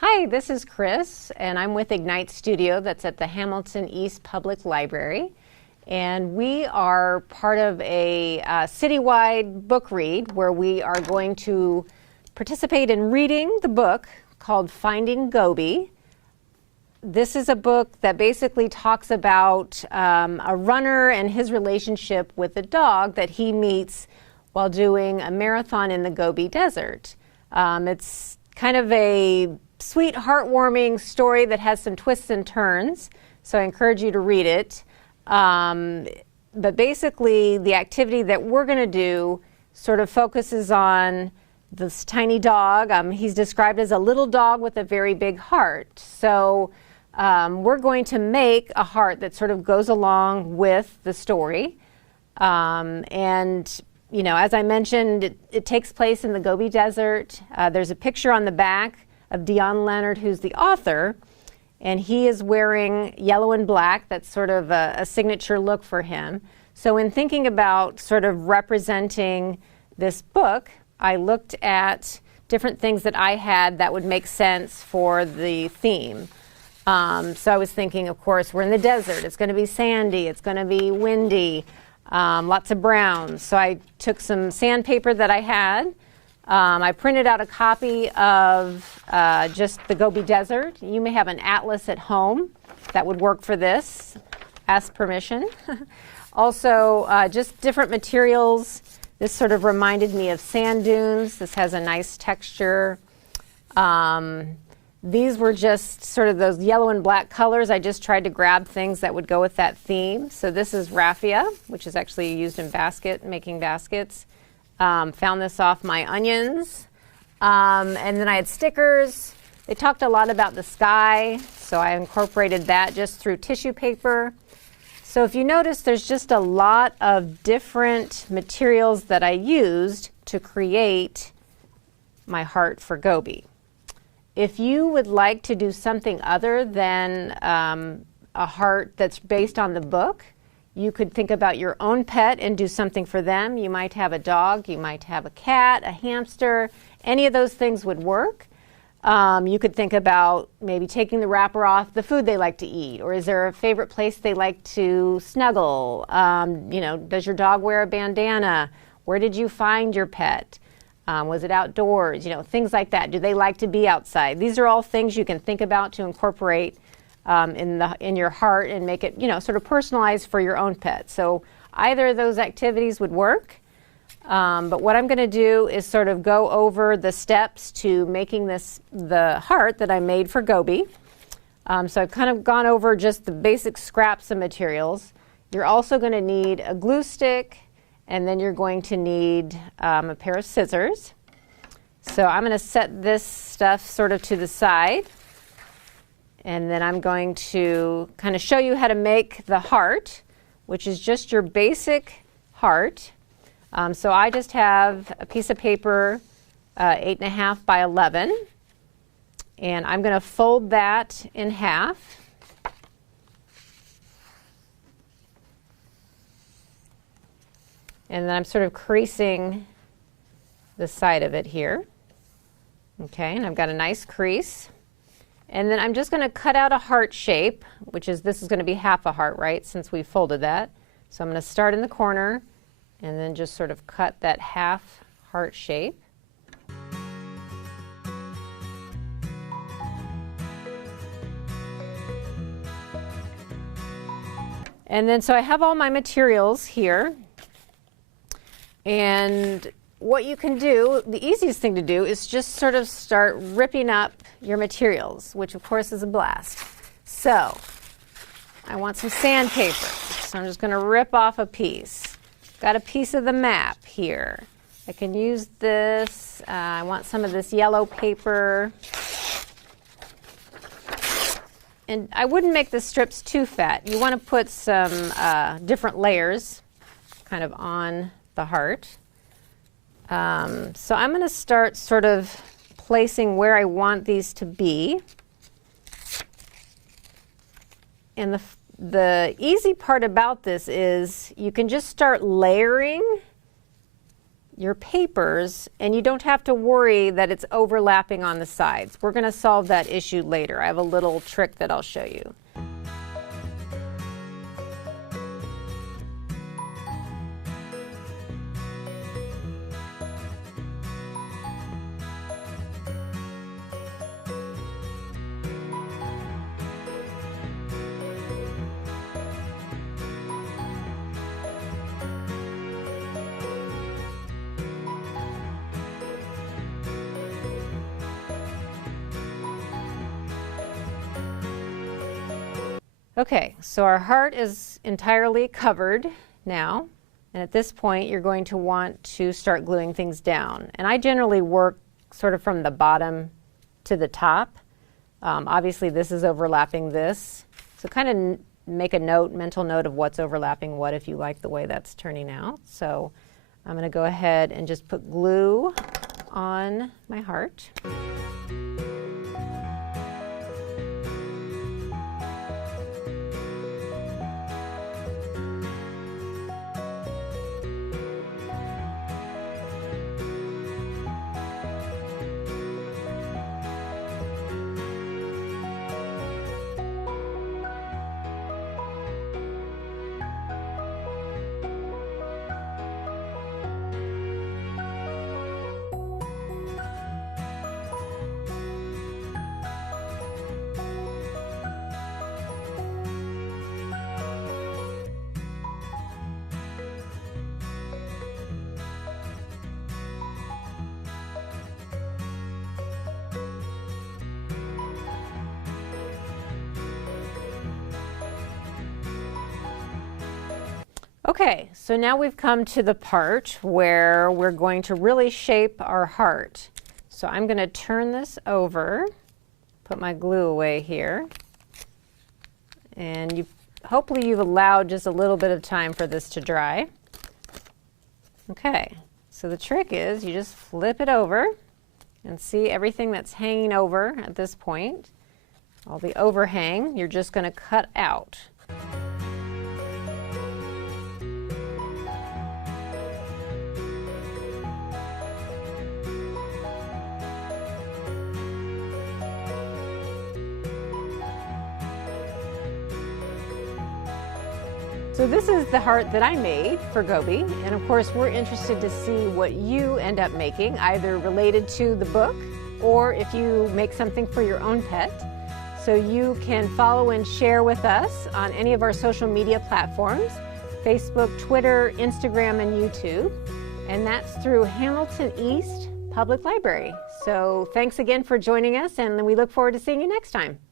Hi, this is Chris, and I'm with Ignite Studio that's at the Hamilton East Public Library. And we are part of a citywide book read where we are going to participate in reading the book called Finding Gobi. This is a book that basically talks about a runner and his relationship with a dog that he meets while doing a marathon in the Gobi Desert. It's kind of a sweet, heartwarming story that has some twists and turns, so I encourage you to read it. But basically, the activity that we're going to do sort of focuses on this tiny dog. He's described as a little dog with a very big heart. So we're going to make a heart that sort of goes along with the story. And, you know, as I mentioned, it takes place in the Gobi Desert. There's a picture on the back of Dion Leonard, who's the author, and he is wearing yellow and black. That's sort of a signature look for him. So in thinking about sort of representing this book, I looked at different things that I had that would make sense for the theme. So I was thinking, of course, we're in the desert. It's going to be sandy. It's going to be windy. Lots of browns. So I took some sandpaper that I had. I printed out a copy of just the Gobi Desert. You may have an atlas at home that would work for this. Ask permission. Also, just different materials. This sort of reminded me of sand dunes. This has a nice texture. These were just sort of those yellow and black colors. I just tried to grab things that would go with that theme. So this is raffia, which is actually used in making baskets. Found this off my onions. And then I had stickers. They talked a lot about the sky, so I incorporated that just through tissue paper. So if you notice, there's just a lot of different materials that I used to create my heart for Gobi. If you would like to do something other than a heart that's based on the book, you could think about your own pet and do something for them. You might have a dog, you might have a cat, a hamster. Any of those things would work. You could think about maybe taking the wrapper off the food they like to eat, or is there a favorite place they like to snuggle? You know, does your dog wear a bandana? Where did you find your pet? Was it outdoors? You know, things like that. Do they like to be outside? These are all things you can think about to incorporate in your heart and make it, you know, sort of personalized for your own pet. So either of those activities would work. But what I'm going to do is sort of go over the steps to making the heart that I made for Gobi. So I've kind of gone over just the basic scraps of materials. You're also going to need a glue stick, and then you're going to need a pair of scissors. So I'm going to set this stuff sort of to the side. And then I'm going to kind of show you how to make the heart, which is just your basic heart. So I just have a piece of paper, 8.5 by 11. And I'm going to fold that in half. And then I'm sort of creasing the side of it here. Okay, and I've got a nice crease. And then I'm just going to cut out a heart shape, this is going to be half a heart, right, since we folded that. So I'm going to start in the corner and then just sort of cut that half heart shape. And then so I have all my materials here. And what you can do, the easiest thing to do is just sort of start ripping up your materials, which of course is a blast. So I want some sandpaper, so I'm just going to rip off a piece. Got a piece of the map here. I can use this. I want some of this yellow paper. And I wouldn't make the strips too fat. You want to put some different layers kind of on the heart. So I'm going to start sort of placing where I want these to be. And the easy part about this is you can just start layering your papers, and you don't have to worry that it's overlapping on the sides. We're going to solve that issue later. I have a little trick that I'll show you. Okay, so our heart is entirely covered now, and at this point you're going to want to start gluing things down. And I generally work sort of from the bottom to the top. Obviously this is overlapping this, so kind of make a note, mental note of what's overlapping what if you like the way that's turning out. So I'm going to go ahead and just put glue on my heart. Okay, so now we've come to the part where we're going to really shape our heart. So I'm going to turn this over, put my glue away here, and hopefully you've allowed just a little bit of time for this to dry. Okay, so the trick is you just flip it over and see everything that's hanging over at this point. All the overhang, you're just going to cut out. So this is the heart that I made for Gobi, and of course we're interested to see what you end up making, either related to the book or if you make something for your own pet. So you can follow and share with us on any of our social media platforms, Facebook, Twitter, Instagram, and YouTube, and that's through Hamilton East Public Library. So thanks again for joining us, and we look forward to seeing you next time.